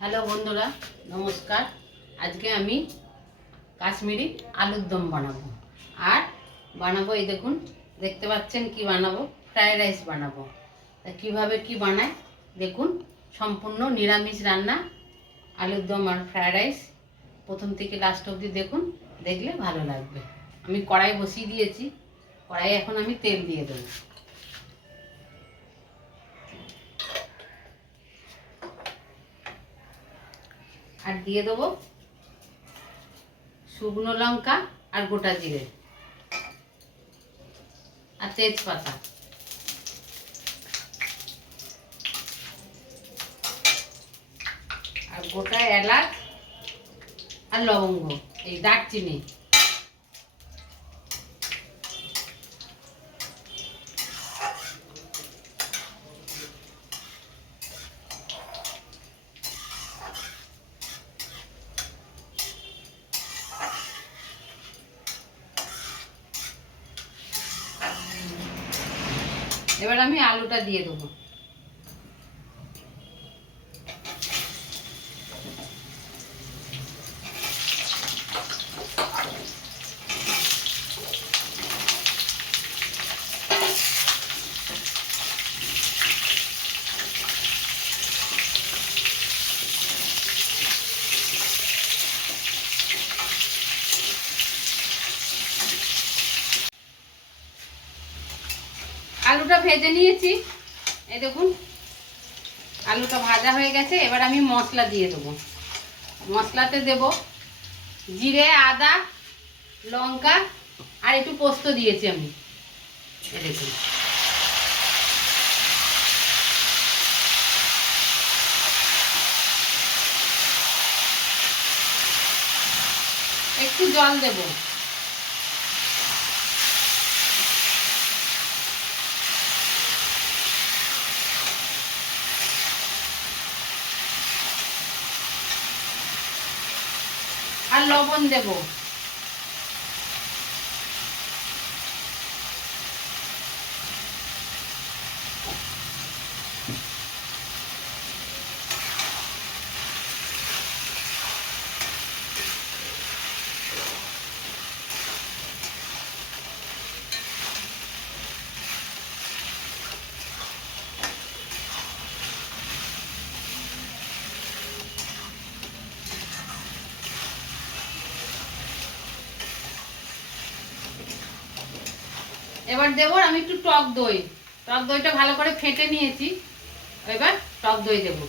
Hello বন্ধুরা, নমস্কার। আজকে আমি কাশ্মীরি আলুর দম বানাবো। আর বানাবো, এই দেখুন, দেখতে পাচ্ছেন কি বানাবো, ফ্রায়েড রাইস বানাবো। তা কীভাবে কি বানায় দেখুন। সম্পূর্ণ নিরামিষ রান্না, আলুর দম আর ফ্রায়েড রাইস। প্রথম থেকে লাস্ট অবধি দেখুন, দেখলে ভালো লাগবে। আমি কড়াই বসিয়ে দিয়েছি। কড়াই এখন আমি তেল দিয়ে দেবো। আর দিয়ে দেবো শুকনো লঙ্কা আর গোটা জিরে আর তেজপাতা আর গোটা এলাচ আর লবঙ্গ, এই দারচিনি। এবার আমি আলুটা দিয়ে দেবো। আলুটা ভেজে নিয়েছি, এই দেখুন আলুটা ভাজা হয়ে গেছে। এবার আমি মশলা দিয়ে দেবো। মশলাতে দেব জিরে, আদা, লঙ্কা আর একটু পোস্ত দিয়েছি আমি। এই দেখুন, একটু জল দেব। আর লবণ দেব। এবার দেবো আমি একটু টক দই। টক দইটা ভালো করে ফেটে নিয়েছি। এবার টক দই দেবো।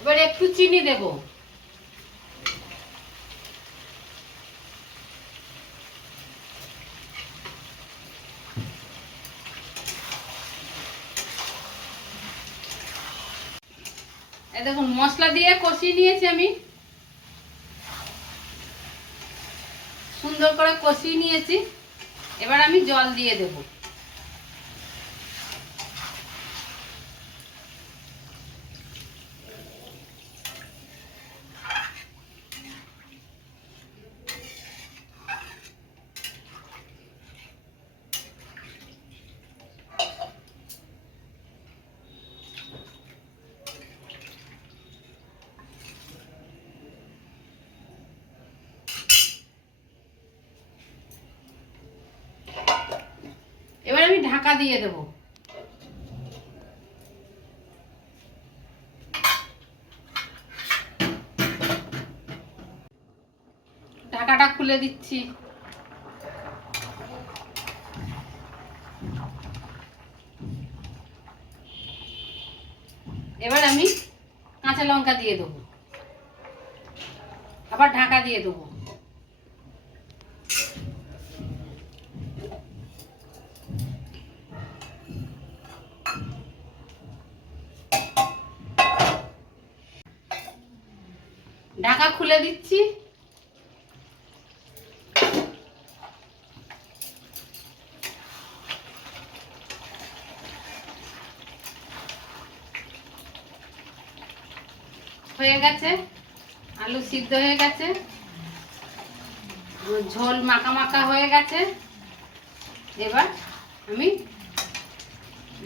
এবার একটু চিনি দেব। এই দেখুন মশলা দিয়ে কষিয়ে নিয়েছি আমি, সুন্দর করে কষিয়ে নিয়েছি। এবার আমি জল দিয়ে দেব। এবার আমি ঢাকা দিয়ে দেব। ঢাকাটা খুলে দিচ্ছি। এবার আমি কাঁচা লঙ্কা দিয়ে দেবো। আবার ঢাকা দিয়ে দেবো। ঢাকা খুলে দিচ্ছি। হয়ে গেছে, আলু সিদ্ধ হয়ে গেছে, ঝোল মাখা মাখা হয়ে গেছে। এবার আমি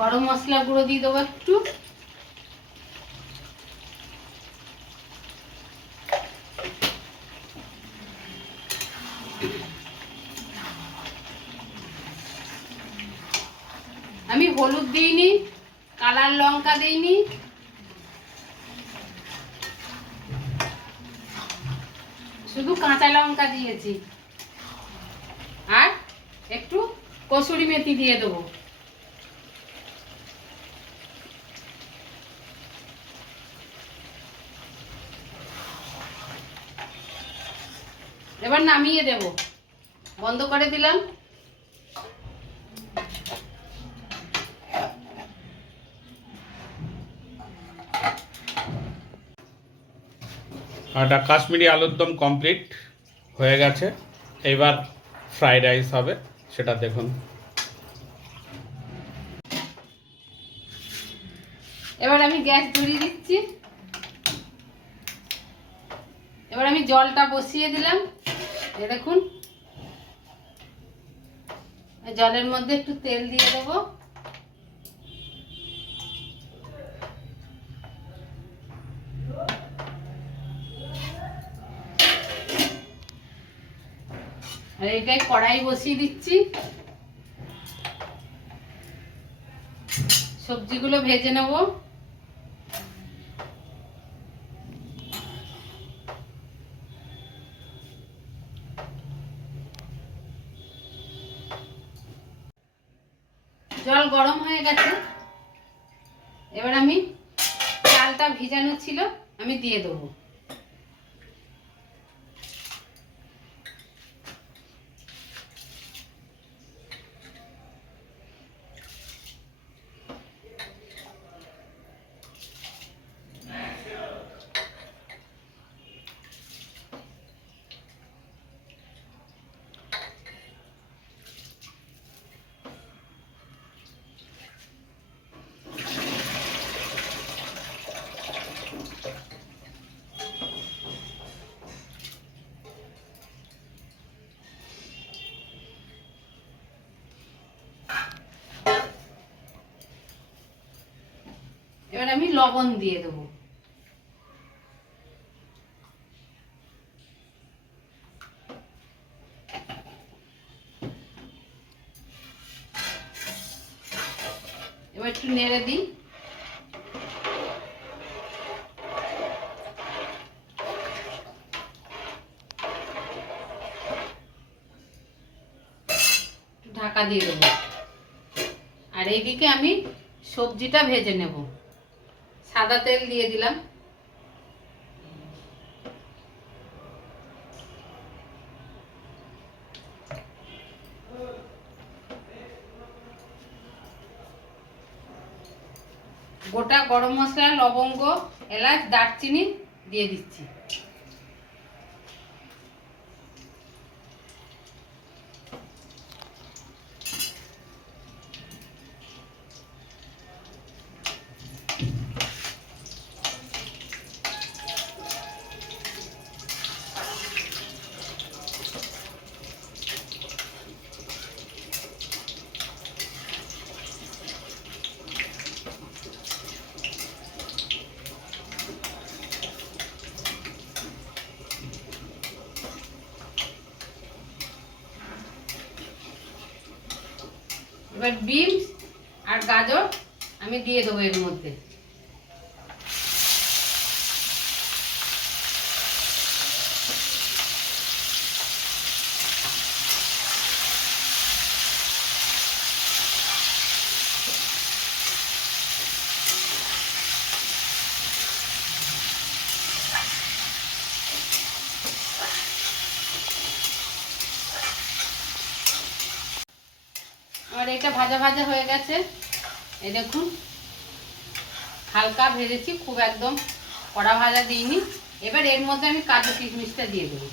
গরম মশলা গুঁড়ো দিয়ে দেবো একটু। আমি হলুদ দিইনি, কালার লঙ্কা দিইনি, শুধু কাঁচা লঙ্কা দিয়েছি। আর একটু কসুরি মেথি দিয়ে দেবো। এবার নামিয়ে দেব, বন্ধ করে দিলাম। এটা কাশ্মীরি আলুর দম কমপ্লিট হয়ে গেছে। এবার ফ্রাইড রাইস হবে, সেটা দেখুন। এবার আমি গ্যাস ধরিয়ে দিচ্ছি। এবার আমি জলটা বসিয়ে দিলাম। এই দেখুন, জলের মধ্যে একটু তেল দিয়ে দেবো। আর এইটাই কড়াই বসিয়ে দিচ্ছি। সবজিগুলো ভেজে নেব। জল গরম হয়ে গেছে। এবার আমি চালটা ভিজানো ছিল, আমি দিয়ে দেবো। এবার আমি লবণ দিয়ে দেবো। এবার একটু নেড়ে দিই। ঢাকা দিয়ে দেবো। আর এইদিকে আমি সবজিটা ভেজে নেব। সাদা তেল দিয়ে দিলাম। গোটা গরম মশলা, লবঙ্গ, এলাচ, দারচিনি দিয়ে দিচ্ছি। এবার বিনস আর গাজর আমি দিয়ে দেবো এর মধ্যে। দিকটা ভাজা ভাজা হয়ে গেছে। এই দেখুন হালকা ভেজেছি, খুব একদম কড়া ভাজা দিইনি। এবার এর মধ্যে আমি কাজু কিশমিশটা দিয়ে দেবো।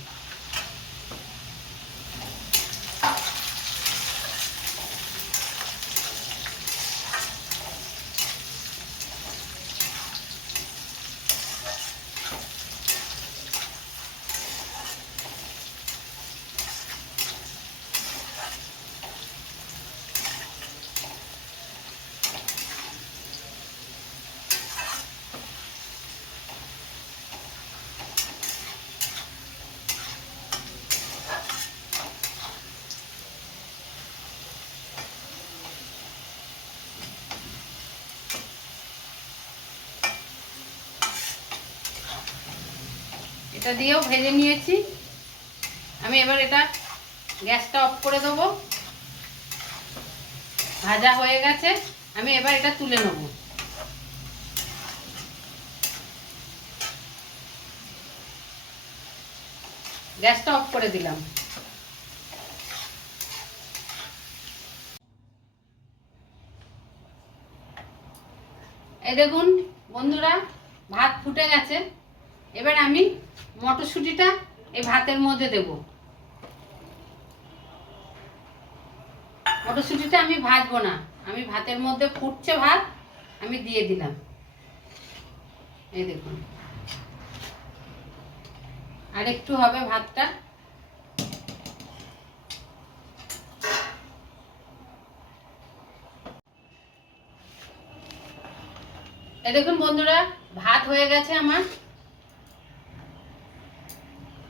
এটা দিয়েও ভেজে নিয়েছি আমি। এবার এটা গ্যাসটা অফ করে দেবো। ভাজা হয়ে গেছে, আমি এবার এটা তুলে নেব। গ্যাসটা অফ করে দিলাম। এই দেখুন বন্ধুরা, ভাত ফুটে গেছে। এবার আমি মটরশুঁটিটা এই ভাতের মধ্যে দেব। মটরশুঁটিটা আমি ভাজবো না, আমি ভাতের মধ্যে ফুটছে ভাত, আমি দিয়ে দিলাম। এই দেখুন আর একটু হবে ভাতটা। এই দেখুন বন্ধুরা, ভাত হয়ে গেছে আমার।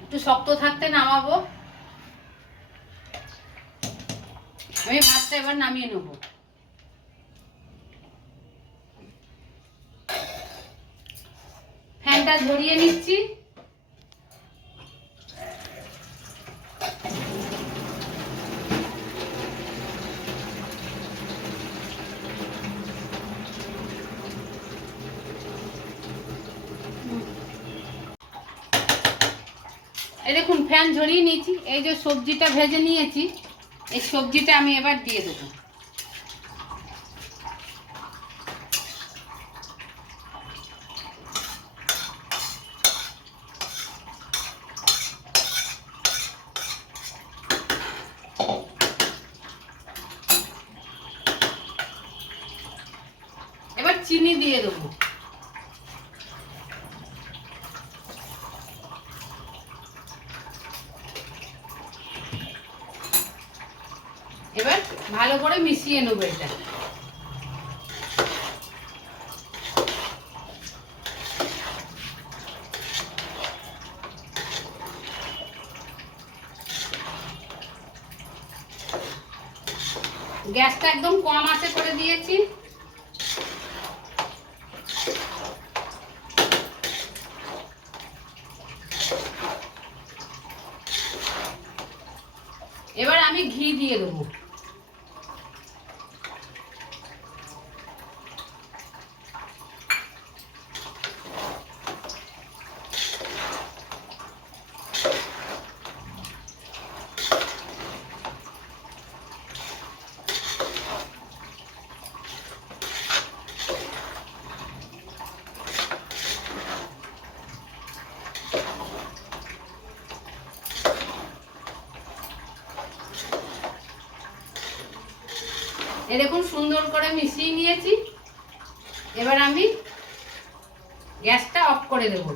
একটু শক্ত থাকতে নামাবো। আমি ভাতটা এবার নামিয়ে নেব। ফ্যানটা ঝরিয়ে নিচ্ছি। এই দেখুন ফ্যান ঝরিয়ে নিয়েছি। এই যে সবজিটা ভেজে নিয়েছি, এই সবজিটা আমি এবার দিয়ে দেবো। এবার চিনি দিয়ে দেবো। এবার ভালো করে মিশিয়ে নেব এটা। গ্যাসটা একদম কম আঁচে করে দিয়েছি। এবার আমি ঘি দিয়ে দেবো। দেখুন সুন্দর করে মিশিয়ে নিয়েছি। এবার আমি গ্যাসটা অফ করে দেব।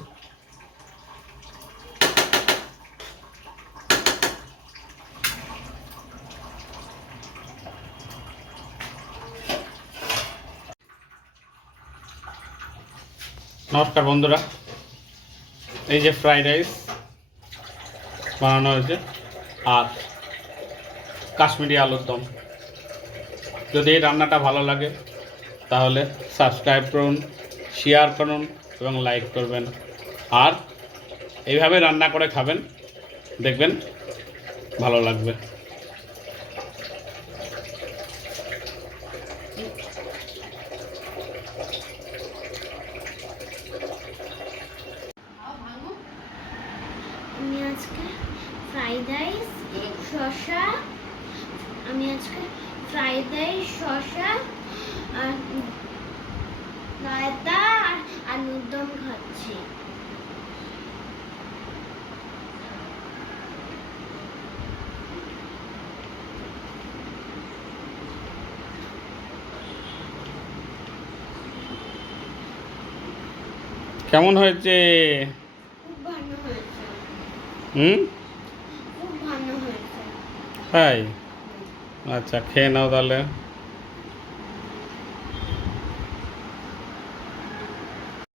নমস্কার বন্ধুরা, এই যে ফ্রাইড রাইস বানানো হয়েছে আর কাশ্মীরি আলুর দম। যদি এই রান্নাটা ভালো লাগে তাহলে সাবস্ক্রাইব করুন, শেয়ার করুন এবং লাইক করবেন। আর এইভাবে রান্না করে খাবেন, দেখবেন ভালো লাগবে। আমি আজকে ফ্রাইড রাইস, শসা, আমি আজকে ফ্রাইড রাইস, শসা আর রায়তা আর আলুর দম খাচ্ছি। কেমন হয়েছে? খুব ভালো হয়েছে, হুম, খুব ভালো হয়েছে। তাই? আচ্ছা, খেয়ে নাও তাহলে।